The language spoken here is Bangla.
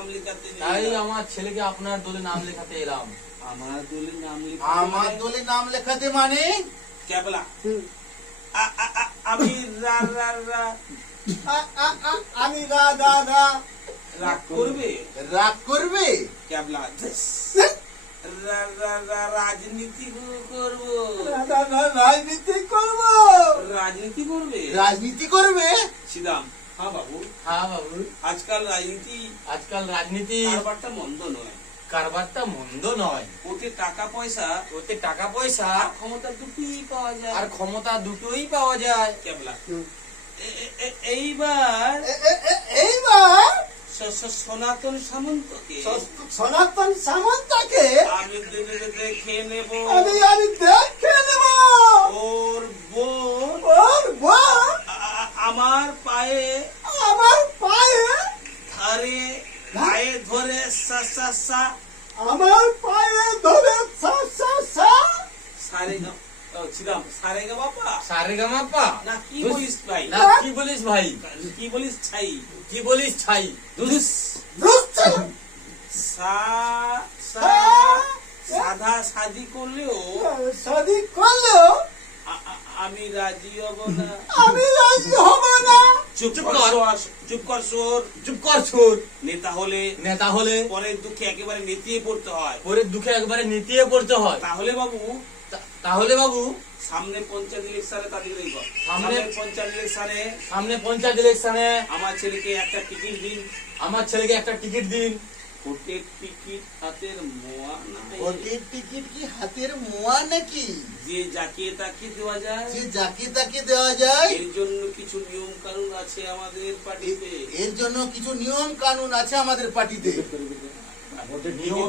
নাম লেখাতে তাই আমার ছেলেকে আপনার দলে নাম লেখাতে এলাম। আমার দলে নাম আমার দলে নাম লেখাতে মানে ক্যাবলা আমি রা রা রা আমি রাধা রাগ করবে রাগ করবে ক্যাবলা রাজনীতি করব রাজনীতি করব রাজনীতি করবে রাজনীতি করবে সিদাম। হ্যাঁ বাবু, হ্যাঁ বাবু, আজকাল রাজনীতি কারবারটা মন্দ নয়, কারবারটা মন্দ নয়। ওতে টাকা পয়সা ওতে টাকা পয়সা আর ক্ষমতা দুটোই পাওয়া যায়। আর ক্ষমতা দুটোই পাওয়া যায়। ক্যাবলা এইবার এইবার সনাতন সামন্তকে সনাতন সামন্তকে আমি দেখে নেব, আমি দেখে নেব। ওর বোন ওর বোন আমার পায়ে ধারে পায়ে ধরে আমার পায়ে ধরে সারে গা বাপা সারেগামাপা না কি বলিস ভাই, না কি বলিস ভাই, কি বলিস ছাই, কি বলিস ছাই, দুস সাধা সাদি করলেও শাদি করলেও আমি রাজি হব না। আমি রাজি হব না। চুপ কর সোর, চুপ কর ছোট। নেতা হলে পরের দুঃখে একেবারে নেতিয়ে পড়তে হয়, পরের দুঃখে একবারে নিতিয়ে পড়তে হয়। তাহলে বাবু সামনে পঞ্চায়েত ইলেকশনে তাদের সামনে পঞ্চায়েত ইলেকশনে আমার ছেলেকে একটা টিকিট দিন। ভোটের টিকিট হাতের মোয়া নাই, ভোটের টিকিট কি হাতের মোয়া নাকি যে যাকে তাকে দেওয়া যায়, যে যাকে তাকে দেওয়া যায়? এর জন্য কিছু নিয়ম কানুন আছে আমাদের পার্টিতে, এর জন্য কিছু নিয়ম কানুন আছে আমাদের পার্টিতে। নিয়ম